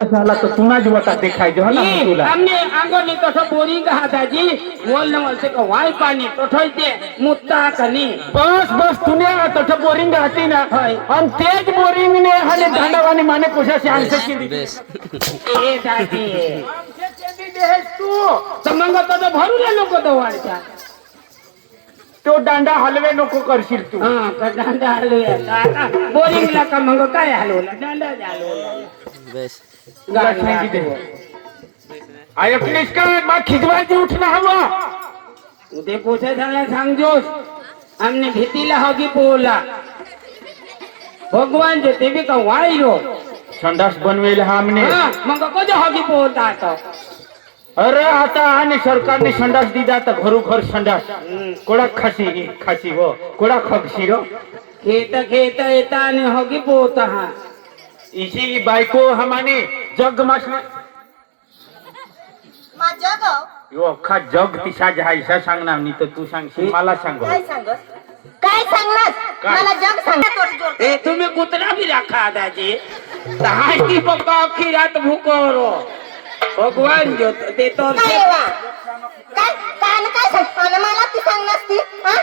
साला तो तुना जो बता दिखाई जो है ना तुला हमने आंगो तो ठो बोरिंग कहा था जी बोल न बोल से को वाई पानी तो ठो दे मुत्ता कनी बस बस तूने तो ठो बोरिंग रहती ना हम तेज बोरिंग ने हले धंडावानी माने कोशा से आंसर की ए दादी आमचे चेंदी दे तू तमंग तो भरूला नको तो वाडचा तो दांडा हलवे नको करशील तू हां का दांडा हलवे आता बोरिंग ला का मंग काय हलवला दांडा हलवला बस गाडी नाही दे आय प्लीज का मा खिजवायची उठना हवा उदे पूछे झाला सांगजोस हमने भीतीला होगी पोला भगवान जो ते भी का वाईरो संडास बनवेल हमने हां मग को होगी पोता तो अरे आता आणि सरकारने संडास दिला तर घरू घर संडास कोडा खासी हो कोडा खगशी रो खेत येता आणि होगी पोता हा इसी बायको हमाने जग मासने मा जग यो अख्खा जग तिसा जायसा सांगणार नाही तर तू सांगशील मला सांग काय सांगस काय सांगलास काय? मला जग सांग तोडी जोर ए तुम्ही कुत्रा भी रखा दाजी तहाई पप्पा आखी रात भूको रो भगवान जो ते तो काय वा काय काय सांग आणि मला ती सांगलास ती हा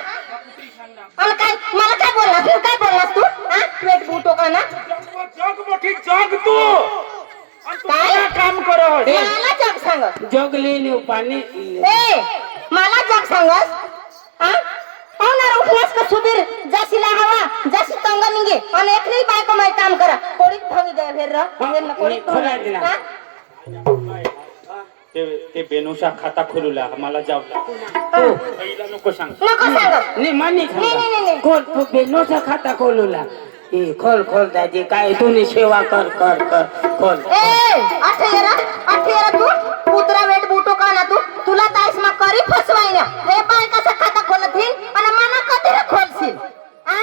आणि काय मला काय बोललास तू काय बोललास तू हा वेट बूटो का ना जग मोठी जग तू आणि तू काय? काय काम करत मला जग सांग जगली ने पाणी ए मला जग सांगस हा पाहुणार उठलास का सुबीर जशीला हवा जशी तंग निघे आणि एकली बायको माय काम करा कोडी भावी दे फेर ना कोडी खोला दिला. हा? ते बेनुसा खाता खोलूला मला जावला पहिला नको सांग नको सांग ने मानी नाही. खोल तो बेनोचा खाता खोलूला ए खोल दाजी काय तुम्ही सेवा कर खोल ए अठेरा तू कुत्रा वेट बूटो का ना तू तुला ताईस मा करी फसवायना हे बाय कसा खाता खोलतील आणि मना कधी खोलशील आ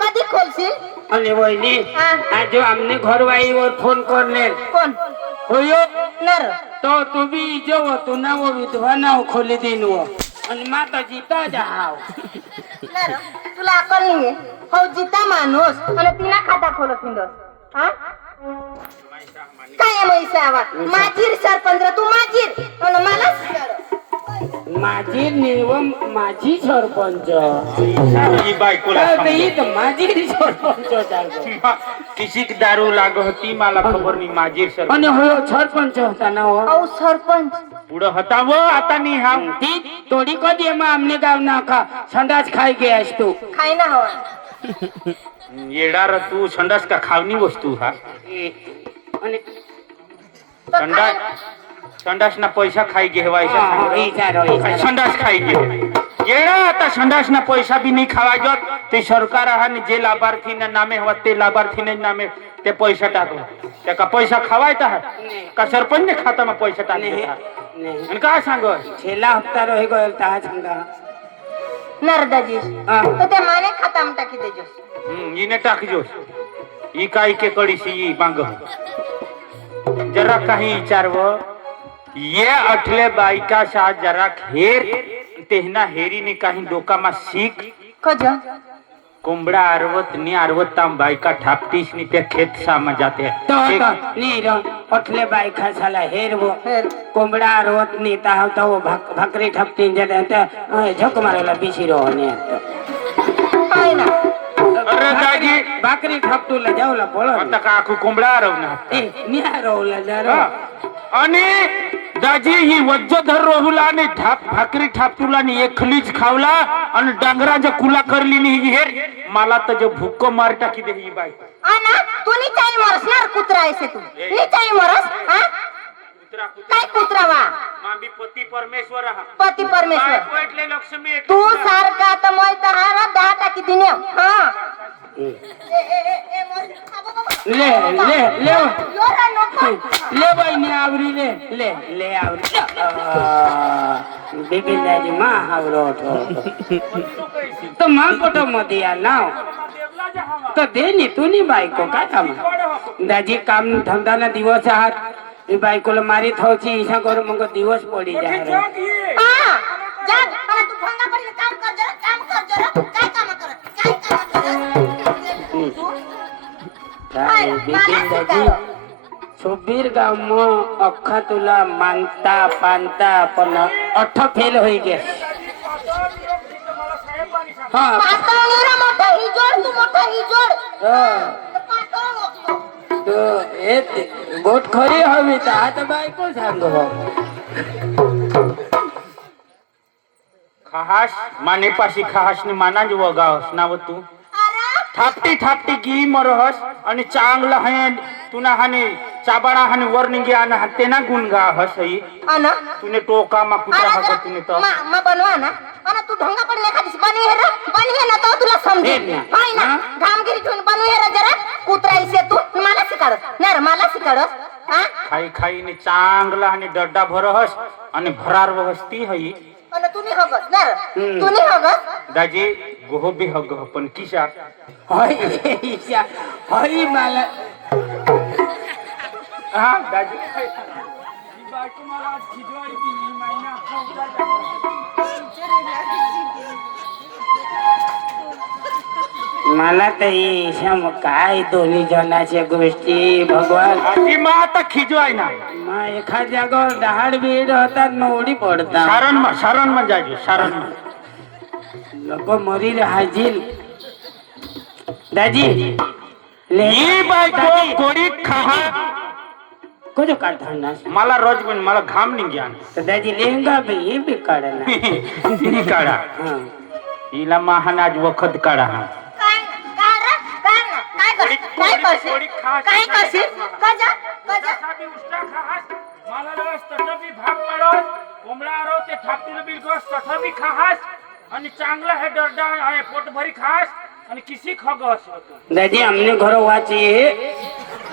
कधी खोलशील आणि वहिनी आज जो हमने घरवाई और फोन करने कोण होयो नर तो तुम्ही जो तू ना वो विधवा ना खोली दिन वो आणि माता जीता जाव नर तुला अकल नाहीये हो जिता माणूस आणि तिला खाता खोलत हिंदोस हा काय मैसावा माझीर सरपंच तू माझीर आणि मला माझी निवम माझी सरपंच ही बायकोला सांग. माझी सरपंच किसी दारू लाग होती मला खबर नाही माझी सर आणि हो सरपंच होता ना हो औ सरपंच पुढं होता व आता नाही हा ती थोडी कधी मग आमने गाव नाका संडास खाई गयास तू खाय ना हवा येणार तू संडास का खावनी वस्तू हा आणि संडास ना पैसा खाई घेवायचा संडास खाई घे येणा आता संडास ना पैसा भी नहीं खावायचो ते सरकार आणि जे लाभार्थी ना नामे हवा ते लाभार्थी ने नामे ते पैसा टाकला त्या का पैसा खावायचा हा का सरपंच ने खाता में पैसा टाकले आणि काय सांग छेला हप्ता रही गयो ता सांगा नरदाजी तो त्या माने खाता में टाकी देजो इने टाकजो ई काय के कड़ी सी ई मांग जरा काही विचारव ये अठले बायका सा जरा हेर तेहना हेरी ने काही डोकामा सीख कज कोंबडा अरवत ताम बायका ठापतीस नि ते खेत सामा जाते तो नी रो पठले बाई खासाला हेर वो कोंबडा रोत नी ता होता वो भाकरी ठपती जने ते झक मारेला बिसी रो ने काय ना अरे दाजी भाकरी ठपतूला जाऊला बोलो आता का आखू कोंबडा अरवना ए निया रोला जरा आणि दाजी ही वज्जधर रोहुला आणि भाकरी ठापतुला नि एकलीच खावला आणि डांगराच्या कुला करली नि हेर मला तर जे भुक्क मार टाकी दे ही बाई आना तू नी चाई मरसणार कुत्रा ऐसे तू नी चाई मरस हा काय कुत्रा वा मामी पती परमेश्वर हा पती परमेश्वर बायको लक्ष्मी तू सारखा तर मोय तहारा 10 टाकी दिने हा ले योरा नको ले बहिणी आवरी ले आवरी बिपिन दाजी मा आवरो तो मा कोटो मध्ये या नाव तो दे नी तू नी बायको काय काम दाजी काम धंदा ना दिवस आहात मी बायकोला मारित होची इसा करू मग दिवस पडी जा हा जा आणि तू भंगा पडले काम कर जरा काय काम कर बिपिन दाजी सुबीर गाव मग अख्खा तुला मानता पानता पण 8 फेल होई गे हा पातळ नाही रे, मोठा हिजोड, तू मोठा हिजोड. हा. पातळ नको. तो हे गोट खरी हवी तर आता बायको सांग खाहास मानेपाशी खाहासनी मानाज वगावस नाव तू अरे थापटी थापटी गी मरहस आणि चांगला है तुना हाने चाबाडा हाने वर निघे आणि तेना गुण गा हस ही अन तूने टोका मा कुत्रा हग तूने तो मा बनवा ना अन तू ढोंगा पडले एखादी बनवी हे रे, बनवी हे ना तो तुला समजेल हे ना. हाय ना हा? घामगिरी ठेवून बनवी हे रे जरा कुत्रा इसे तू मला शिकाडस ना रे, मला शिकाडस हा खाई खाई ने चांगला आणि डड्डा भरहस आणि भरार वहसती हई अन तुम्ही हगस ना रे, तुम्ही हगस दाजी गोह बी हग पण किशा होय ईशा होय मला हा दाजी मला तर ईशा मग काय दोन्ही जणाच्या गोष्टी भगवान आजी मा आता खिजवाय ना मग एखाद्या जागेवर दहाड बीड होतात नवडी पडतात शरण मा जाजी शरण मा लोक मरी राहतील दाजी ही बायको गोडी खाहा कुठं काढताना मला रोज पण मला घाम नाही घ्या तर दाजी लेहंगा बी हे बी काढला ही काढा हा. हिला महान आज वखत काढा काय काय रे, काय ना, काय कर काय करशील काय करशील कजा कजा आणि चांगला हे डरडा आहे पोट भरी खास आणि किसी खगस दादी हमने घर वाची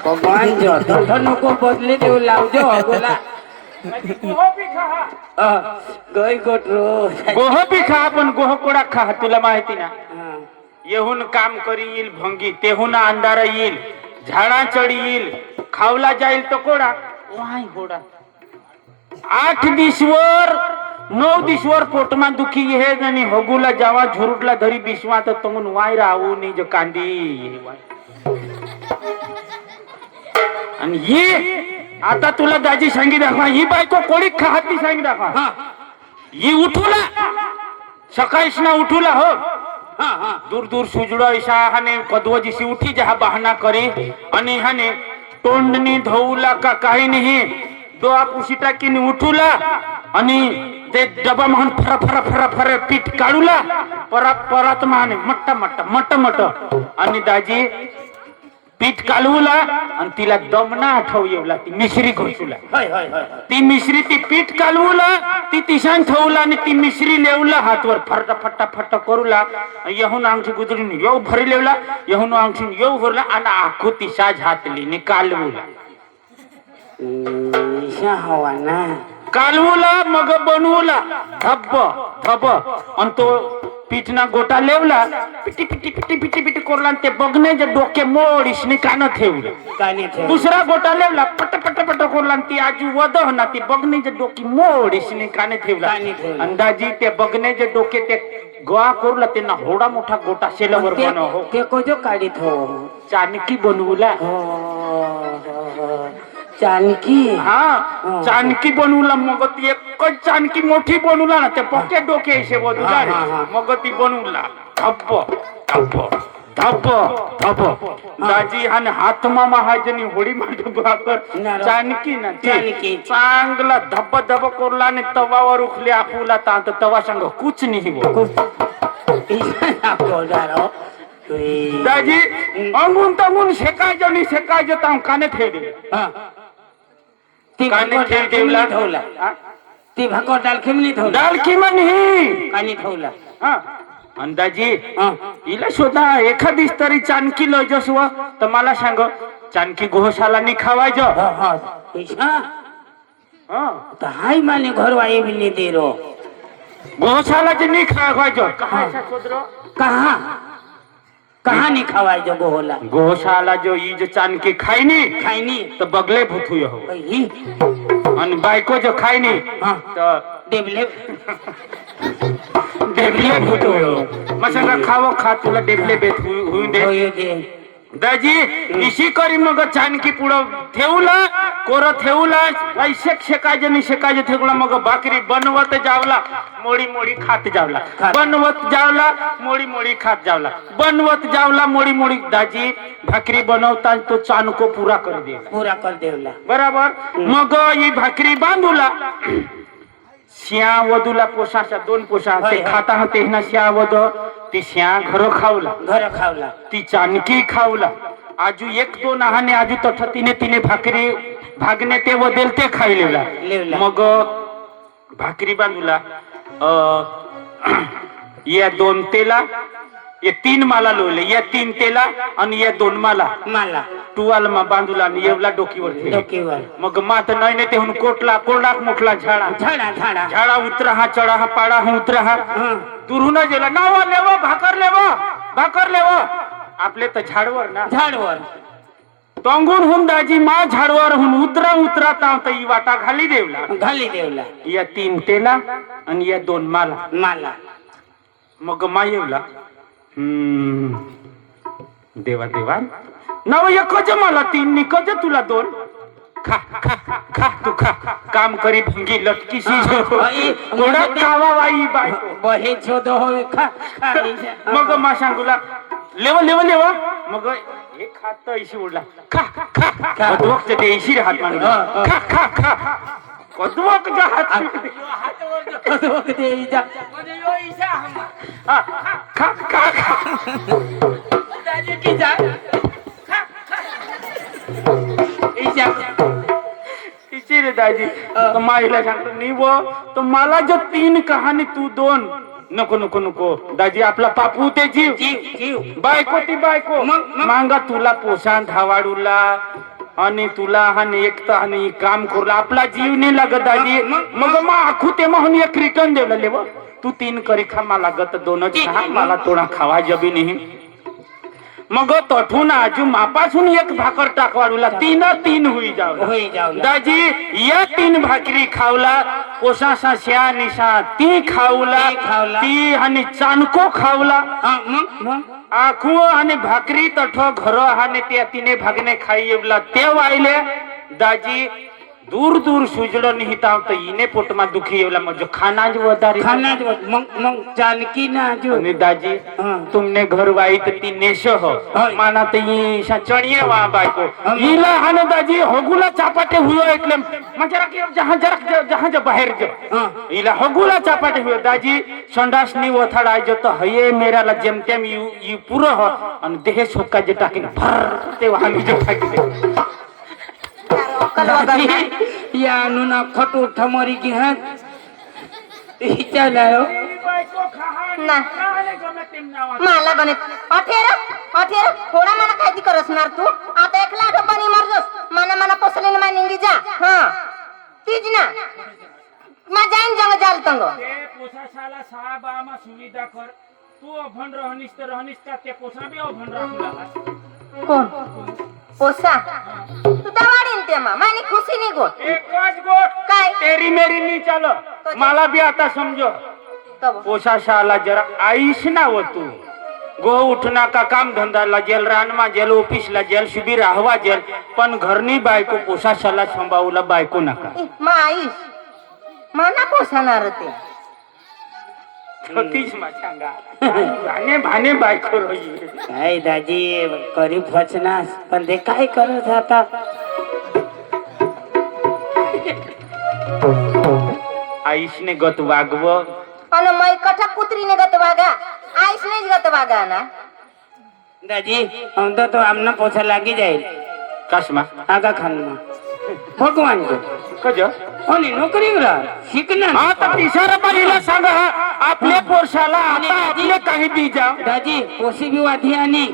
भगवान जो तो नको बदले देऊ लावजो बोला गई गोटरो गोह बी खा पण गोह कोडा खा तुला माहिती ना येहून काम करी येईल भंगी तेहून अंधार येईल झाडा चढी येईल खावला जाईल तो कोडा वाय होडा 8 दिसवर 9 दिसवर पोटमा दुखी हे आणि हगुला जावा झुरुटला धरी बिश्वा तर तमून वाय राहू नि जो कांदी आणि ही आता तुला दाजी सांगी दाखवा ही बायको कोणी खाती सांगी दाखवा ही उठूला सकाळीच ना उठूला हो दूर दूर सुजडो ईशा हाने कदव जिसी उठी जहा बहाना करे आणि हाने तोंडनी धौला का काही नाही डोळा पुशीटा की उठूला आणि ते डबा म्हणून फरा फरा फरा फरा पीठ काढूला परत माने मट्ट मट्ट मट्ट मट्ट आणि दाजी पीठ काढूला आणि तिला दमना आठव येवला ती मिश्री घोषूला ती मिश्री ती पीठ काढूला ती तिशान ठेवला आणि ती मिश्री लेवला हातवर फटा फटा फटा करूला यहून अंगठी गुजरून येऊ भरी लेवला यहून अंगठी येऊ भरला आणि आखू तिशाच हातली नि कालवूला हवा ना कालवूला मग बनवूला धब्ब धब आणि तो पीठना गोटा लेवला पिटी पिटी पिटी पिटी पिटी करला आणि ते बघणे जे डोके मोडीशने कान ठेवलं दुसरा गोटा लेवला पट पट पट करला आणि ती आजी वद ना ती बघणे जे डोकी मोडीशने काने ठेवला अंदाजी ते बघणे जे डोके ते गोळा करूला त्यांना होडा मोठा गोटा शेलावर बनव ते कोजो काढीत हो चाणकी बनवूला जानकी हा चाणकी बनवला मग ती एकच चाणकी मोठी बनवला ना ते पक्के डोके असे बनवला रे. मग ती बनवला धप्प धप्प धप्प धप्प दाजी आणि हातमा महाजनी होडी मांड भाकर चाणकी ना चाणकी. चांगला धब्ब धब्ब करला आणि तवावर उखले आखूला तांत तवा संग कुछ नाही हो दाजी अंगून तंगून शेकायचं आणि शेकायचं ताव काने ठेव दे काने ठेव देवला ठेवला ती भाकर डालखिमनी ठेवला डालकी नाही कानी ठेवला हा अंदाजी हिला शोधा एखादीच तरी चाणकी लजस व तर मला सांग चाणकी गोशाला नि खावायचं हाय माने घर वाई भी नहीं दे रो गोशालाचे नि खावायचं कहा कहा नहीं खवाय जो गोला गोशाला जो ई जो चाणकी खायनी खायनी तर बगले भूतुय हो ही आणि बायको जो खायनी तर डेबले डेबले भूतुय हो मग सांगा खावं खा तुला डेबले बेत होऊन दे होय दे दाजी इशी करी मग चानकी पुढं ठेवला कोर ठेवला पैसे शेकायचे ठेवला मग भाकरी बनवत जावला मोडी मोडी खात जावला बनवत जावला मोडी खात जावला बनवत जावला मोडी दाजी भाकरी बनवता तो चानको पूरा कर देवला बराबर मग ही भाकरी बांधूला शिया वधूला पोशाच्या 2 पोशा ते खाता होते ना शिया वध ती शिया घर खावला ती चानकी खावला आजू 1-2 आहाने आजू तठ तिने भाकरी भागने ते वदेल ते खायलेला मग भाकरी बांधूला या 2 तेला ये 3 माला लोले या 3 तेला आणि या 2 माला टुवाल मा बांधूला आणि येवला डोकीवर मग मात नाही ते हुन कोरडा मोठला झाडा उतरा हा चढा हा पाडा हा उतरा हा दुरून गेला नावा लेवा भाकर लेवा आपले तर झाडवर तोंगून हुन दाजी मा झाडवर हुन उतरा ता ई वाटा घाली देवला या 3 तेला आणि या 2 माला मग मा येवला देवा नव एकच मला 3 निकज तुला 2 खा तू खा काम करी भंगी लटकी सी कोडा खावा वाई बायको बहे छोदो होवे खा मग मा सांगूला लेव मग हे खात इशी उडला खा कदवक ते इशी हात मांडू खा कदवक जा हात कदवक दे जा म्हणजे यो ईशा हम खा दाजी की जा इची रे दाजी तो माईला सांगतो नाही वो तो मला जो 3 कहाणी तू 2 नको दाजी आपला पापू ते जीव बायको मांगा तुला पोषण धावाडूला आणि तुला हानी एकता हानी काम करूला आपला जीव नाही लागत दाजी मग मा आखू ते म्हणून एक रिटर्न देवला लेव तू 3 करी खा मला लागत 2च खा मला थोडा खावा जबी नाही मग तठून आजू मापासून एक भाकर टाकवाडूला 3 होई जावला दाजी या 3 भाकरी खावला पोसासा श्या निशा ती खावला ती आणि चानको खावला आखू आणि भाकरी तठ घर हाने त्या तिने भागने खाई येवला ते वायले दाजी दूर सुजडो निहिता तो इने पोटमा दुखी येवला मग खानाज वदारी मग जानकी ना जो आणि दाजी तुमने घर वाईत ती नेश हो माना ते ईशा चणिये वा बायको इला हाने दाजी होगुला चापाटे हुयो એટલે मजरा के जहां बाहेर जो इला होगुला चापाटे हुयो दाजी संडास नी वथाडा जो तो हये मेरा ला जेमतेम यू पूरा हो आणि देह सोका जे टाकीन भर ते वाली जो टाकी दे या नुना खटू ठमरी की हात चलायो ना मला गणित अठेर थोडा मला काळजी करसणार तू आता एकला डब्बानी मरजोस मना पोसले ना निंगी जा हां तीज ना मा जाईन जंग जाल तंग ते पोसाशाला साहेब आमा सुविधा कर तू अभन रहनिस का ते पोसा बी अभन राखला कोण पोसा तू दवाडीन ते मानी खुशी नी गोट एकच गोट काय तेरी मेरी नी चालो मला भी आता समझो पोसाशाला जरा आईश ना हो तू गो उठना का काम धंदा ला जेल रानमा जेल ऑफिस ला जेल शिबिर राहवा जेल पण घरनी बायको पोसाशाला संभावला बायको नका मा आईश माना पोसाणार ते छोटीच मा सांगा भाने बायको रही काय दाजी करी फचनास पण ते काय करत आता आईशने गत वागव अन मै कठा कुत्रीने गत वागा आईशनेच गत वागा ना दाजी हम तो आमना पोछा लागी जाईल कसमा आगा खानमा भगवान को कज आणि नोकरी शिकणार आता इशारा पाहिला सांगा आपल्या पोरशाला आता आपले काही दी जा दाजी पोशी भी वाधी आणि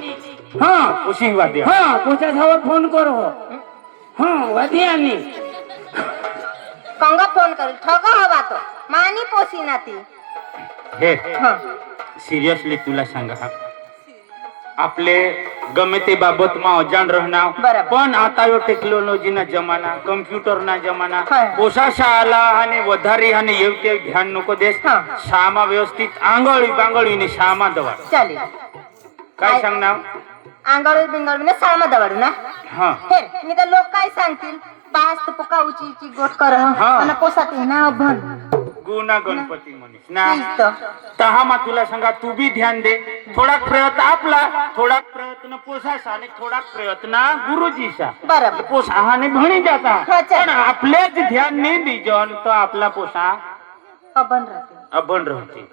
हां पोशी वादी हां पोचा झावर फोन करो हां वाधी आणि कंगा फोन कर ठगा हवा तो मानी पोसी ना ती हे हां सिरियसली तुला सांगा आपले गमे ते बाबत मा अजाण रहना पण आता यो टेक्नॉलॉजी ना जमाना कम्प्युटर ना जमाना पोसाशा आला आणि वधारी आणि येवते ध्यान नको देस शामा व्यवस्थित आंगळी बांगळी ने शामा दवा चालेल काय सांगणार अंगावर बिंगावर साळमा दवाडू ना हा हे मी तर लोक काय सांगतील पाच पुका उची गोट कर आणि पोसात ना भन गुना गणपती म्हणीस ना तीच तर. तहा मा तुला सांगा तू बी ध्यान दे थोडा प्रयत्न आपला थोडा प्रयत्न पोसासा आणि थोडा प्रयत्न गुरुजीचा बरोबर पोसाहाने भणी जाता हा, चल. पण आपलेच ध्यान नाही दिजन तो आपला पोसा अबन राहते अबन राहते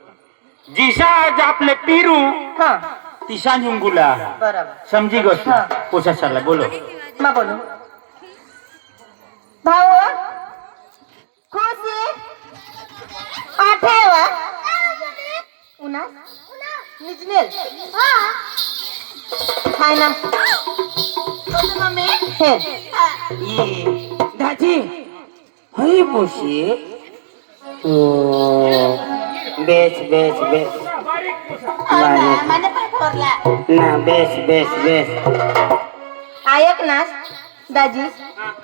जिसा आज आपले पिरू हा तिसा झुंगुला बरोबर समजी गोष्ट हा. पोसा चालला बोलो मा बोलू भाऊ खुशी आठेवा उन्हा निजनेल हाय ना मम्मी हे ये दाजी हई पोशी ओ बेस बेस बेस माने पाठवला ना बेस बेस बेस ऐक ना दाजी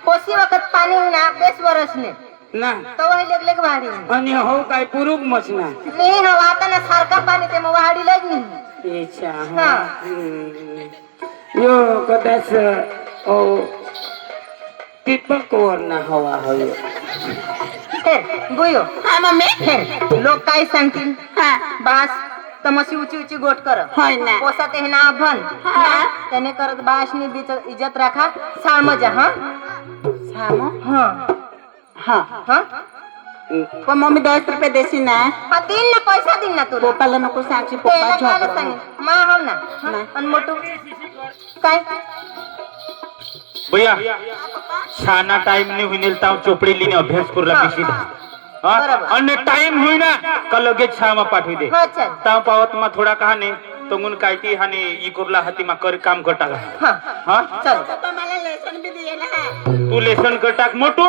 पोसी वखत पाणी ना बेस वरसने ना तो वही लेग वाढी आणि हो काय पुरुक मसना मी हवा आता ना सारखा पाणी ते मग वाढीलाच नाही अच्छा हा. यो कदाच ओ टिपक वरना हवा हवी हे गुयो हा मम्मी लोक काय सांगतील हा बास तमसी उची उची गोट कर होय ना पोसा ते ना भन त्याने करत बासनी बीच इज्जत राखा सामजा हा साम हा हाँ हा पण मम्मी 10 रुपये देशी ना हा दिन ना पैसा दिन ना तुला पप्पाला नको सांगशी त्याला पप्पा काय झोपला सांगेल मा हाव ना नाही. पण मोठू काय भैया छाना टाइम नहीं हुई ताव चोपड़ी लीने अभ्यास करला हा. बेसी दा बरोबर. अन्य टाइम हुई ना का लगेच छामा पाठवी दे हा चल ताव पावत मा थोडा कहाने तंगुन कायती हाने ई कुरला हाती मा कर काम करता हा हा चल पप्पा मला लेसन भी दिए ना तू लेसन करता मोठू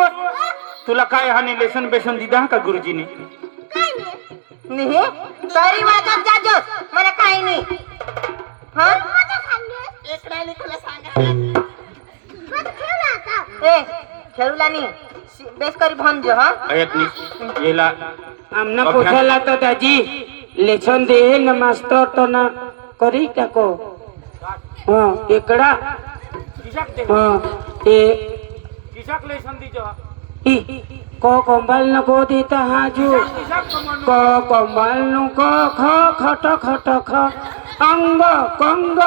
तुला काय हाने लेसन बेसन दिदा का गुरुजीने नाही तरी वाजत जाजोस मला काही नाही हा एकड़ा लिखला सांगा ए खेळूला नाही बेस करी भंजो हा ऐक नी येला आमना पूछला तो दाजी लेसन दे न मास्टर तो ना करी टाको हाँ एकड़ा हाँ ते किसाक लेसन दीजो ही को कंबल न को देता हाजू को कंबल न को ख खट खट ख अंग कंग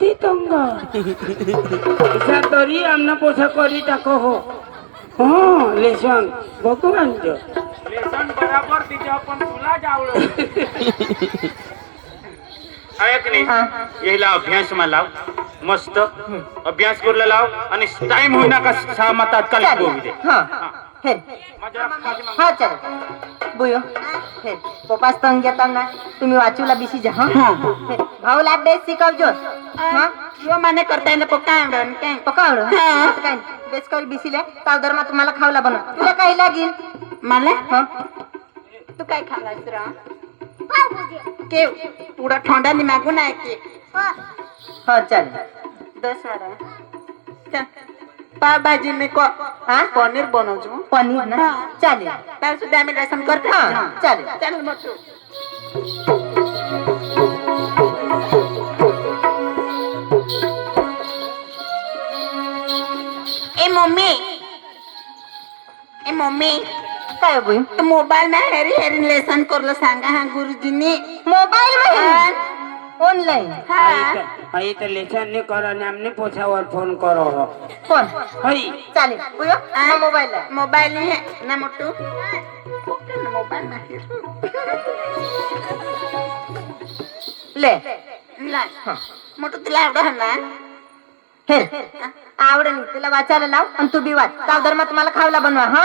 तितंग इसा तरी आमना पोछा करी टाको हो हाँ लेसन भगवान जो लेसन बराबर दीजो पण तुला जावळ ऐक नी हा. येला अभ्यास मा लाव मस्त अभ्यास करला लाव आणि टाइम होईना का सहा तात्कालिक चालेल बोलू दे हा हे माझ्या हा चल बुयो हे पोपास तंग घेता ना तुम्ही वाचूला बिसी जा हा हे, भाऊला बेस शिकवजो हा यो माने करता है ना पक्का आवडन काय पकावड हा. काय बेस करी बिसीले ताव दरमा तुम्हाला खावला बनव तुला काही लागेल मला हा तू काय खालास रा के पूरा ठंडा नि मागू ना के हा चल 10 वाला चल पाव भाजी में को हा पनीर बनवજો पनीर ना हा. चालेल तार सुद्धा आम्ही लेसन करते हा चालेल चल मोठू ए मम्मी काय बुई तो मोबाईल में हेरी हेरी लेसन करलो सांगा हा गुरुजीनी मोबाईल मध्ये ऑनलाईन हाँ हई तो लेसन नहीं करो ने हमने पोछा और फोन करो हो कोण हई चालेल बुयो हा मोबाईल आहे मोबाईल है ना मोटू मोबाईल नाही ले नाही मोटू तुला आवडा ना हे आवड नाही तुला वाचायला लाव आणि तू बी वाच ताव दरमा तुम्हाला खावला बनवा हा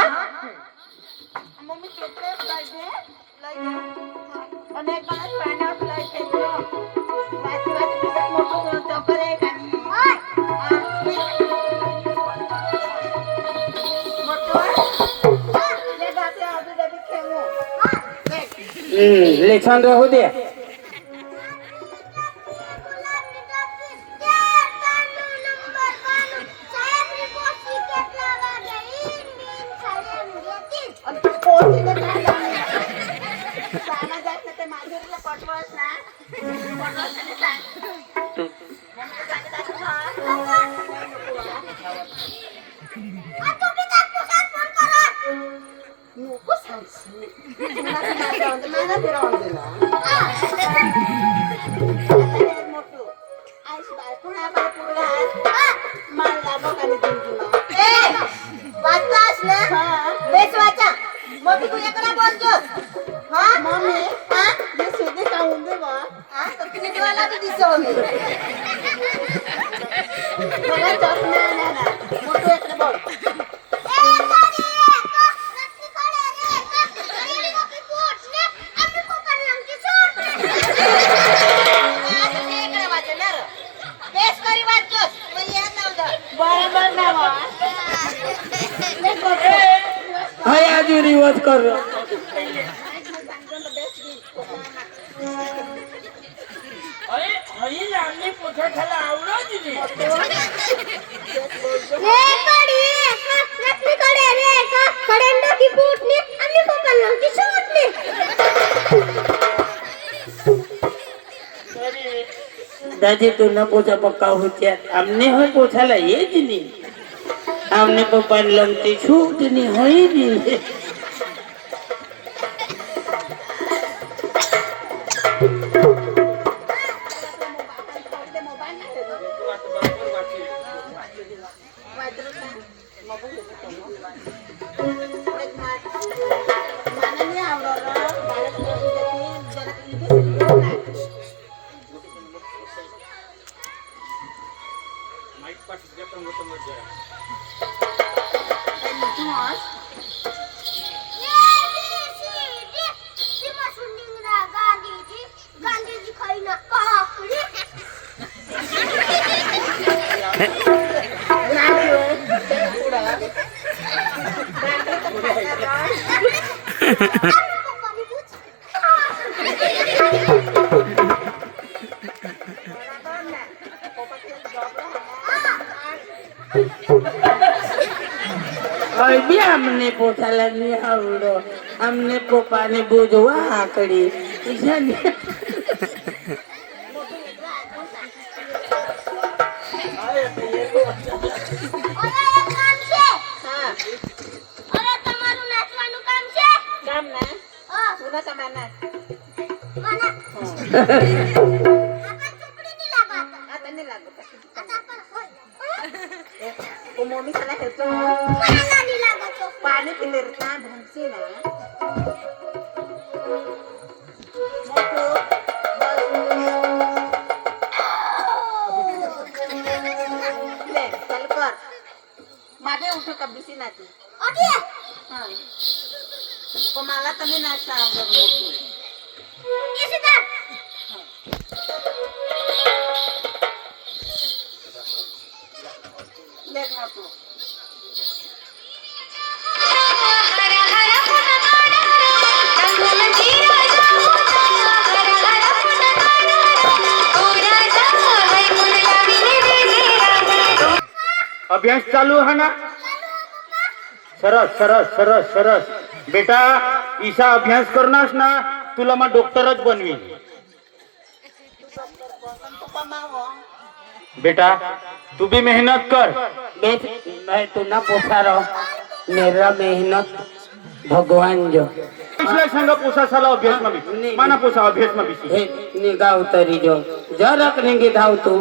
मम्मी चॉकलेट पाहिजे अनेक बार पाण्यात लायते वाची वाची पिसत मोठू चॉकलेट आणि लेसन रहू दे माझ्या पटवस ना मला फिरवून दिला. मोठू आईस बायको ना बाय पुढे मान लागो आणि जिंकला. ए वाचलास ना? बेस वाचा. मोठू तू एकदा बोलतोस. हा मम्मी हा मी सीधे काढून दे बा. हा तर तुझे डोळ्याला बी दिसव मी. मला चष्मा ना मोठू एकदा बोल. हाय आज रिवाज कर दादी तू न पोछा पक्का होत्या हमने हो पोछाला ये જ નહીં हमने पप्पा लंगती छूट नहीं होई नहीं भी हमने पोछाला नहीं आवडो हमने पप्पाने बुजवा आकडी मम्मी त्याला हेतो पाणी पिले ना भंसी ना ले चल कर मागे उठो कब्बीसी ना तू हां को मला तुम्ही ना सांग मोठू कैसे कर ले मोठू अभ्यास चालू है ना सरस सरस सरस सरस बेटा ईसा अभ्यास करनास ना तुला मग डॉक्टरच बनवी बेटा तू भी मेहनत कर बेट मैं तू ना पोछा रहो मेरा मेहनत भगवान जो इसलिए संग पोसा साला अभ्यास में भी माना पोसा अभ्यास में भी हे निगाह उतरी जो जरा करेंगे धाव तू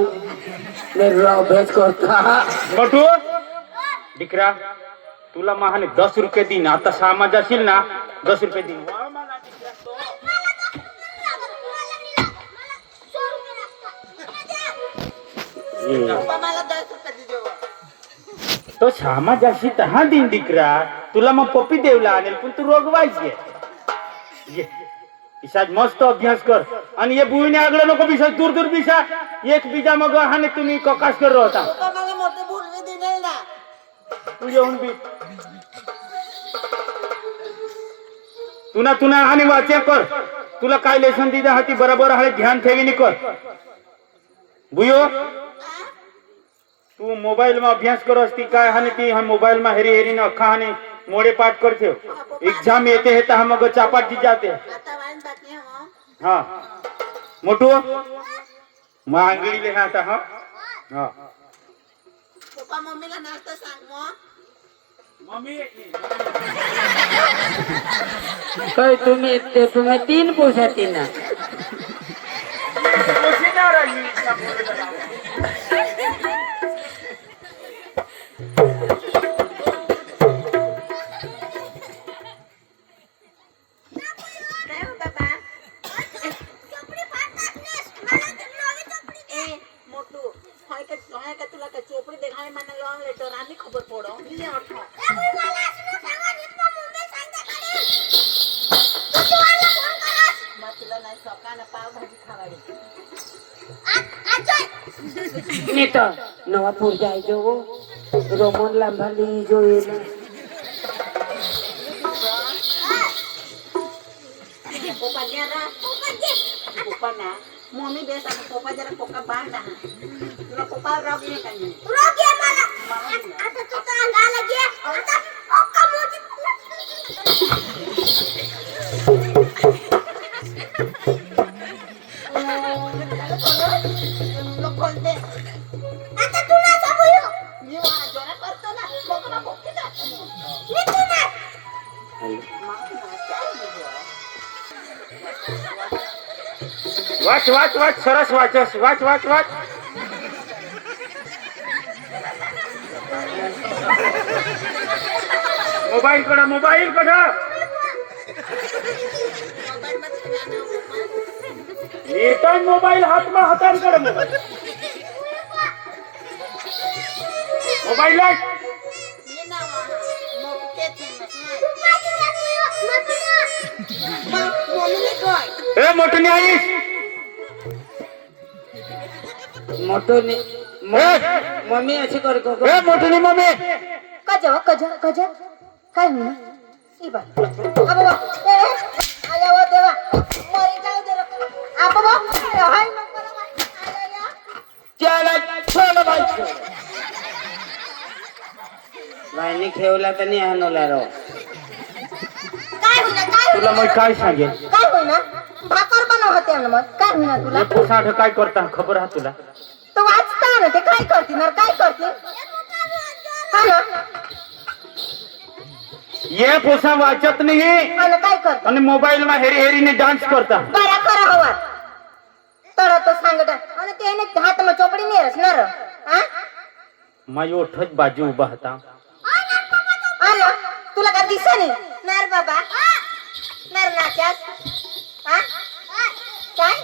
मेरा अभ्यास करता बटू दिकरा तुला महाने 10 रुपये दिन आता सामाज असेल ना 10 रुपये दिन मला 10 रुपये दिजो तो सामाज अशी 10 दिन दिकरा तुला मग पप्पी देवला आणेल पण तू रोगवायची ये इसाज मस्त अभ्यास कर आणि ये बुईने आगला नको बिसा दूर दूर बिसा एक बीजा मग हाने तुम्ही ककाश कर होता मला मोठे बोलवे दिले ना तू येऊन बी तुना हाने वाचे कर तुला काय लेसन दिदा हाती बरोबर हाले ध्यान ठेवीनी कर बुयो तू मोबाइल में अभ्यास कर असती काय हाने ती हम मोबाइल में हेरी हेरी न अखा हाने मोड़े पाठ करते हो एग्जाम येते है तो हम अगर चापाट जी जाते आता वाइन बाकी हम हाँ मोटू मैं आंगड़ी ले आता हाँ हाँ पप्पा मम्मीला नाश्ता सांग मग मम्मी काय तुम्ही 3 पोशाती ना काय हो बाबा ए मोटू हाय का तुला का चोपडी देखाय मला लॉंग लेटर आम्ही खबर पडो मी अठो मग तुला नाही सकाळला पावभाजी खावायची नहीं तो नवापुर जाए जो वो रोमन लांभाली जो ये ना पोपा जरा पोपा ना मम्मी बेस आता पोपा जरा पोका बांधा तुला पोपा रोग नाही काही रोग आहे मला आता तू तर अंगाला गे आता पोका मोठी लोक बोलते आता तू ना सांगू मी जोरा करतो ना पोका पोकी जातो मी तू ना वाच सरस वाच मोबाईल कडा निर्तन मोबाईल हातान कडे मोबाईल लाग मी ना मोठे मम्मी काय ए मोठं नाही मोटो ने मम्मी अशी कर को ए मोठं नाही मम्मी कजा काय म्हणा ई बा बाबा ए आया व देवा मरी जाऊ दे रे बाबा हाय नको रे आया चल बाईने खेवला तर नाही हानवला रो काय होईना तुला मग काय सांगेल काय होईना भाकर बनव होते ना मग काय होईना तुला हे पोसाठ काय करता खबर आहे तुला तो वाचता ना ते काय करते ना काय करते हा ना ये पोसा वाचत नाही हा ना काय करते आणि मोबाईल मा हेरी डान्स करता बरा करा हवा तर तो सांगता आणि त्याने हात में चोपडी नाही रचणार हा माझी ओठच बाजू उभा होता आला तुला का दिसा नाही नार बाबा नार नाच्यास हा काय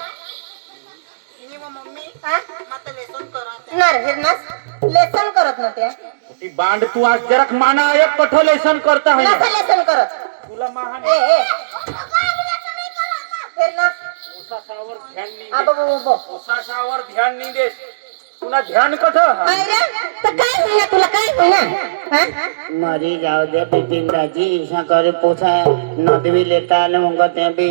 मम्मी हा मत लेसन करत नार हिरनास लेसन करत नव्हते ती बांड तू आज जरक माना एक कठो लेसन करता है नसा लेसन करत तुला महान ए हिरनास पोसाशावर ध्यान नाही आ बाबा पोसाशावर ध्यान नाही देस तुला ध्यान कठ अरे तर काय होईना तुला काय होईना हा मरी जाओ दे बिपिन दाजी ऐसा करे पोछा नदवी लेता ने मंगते भी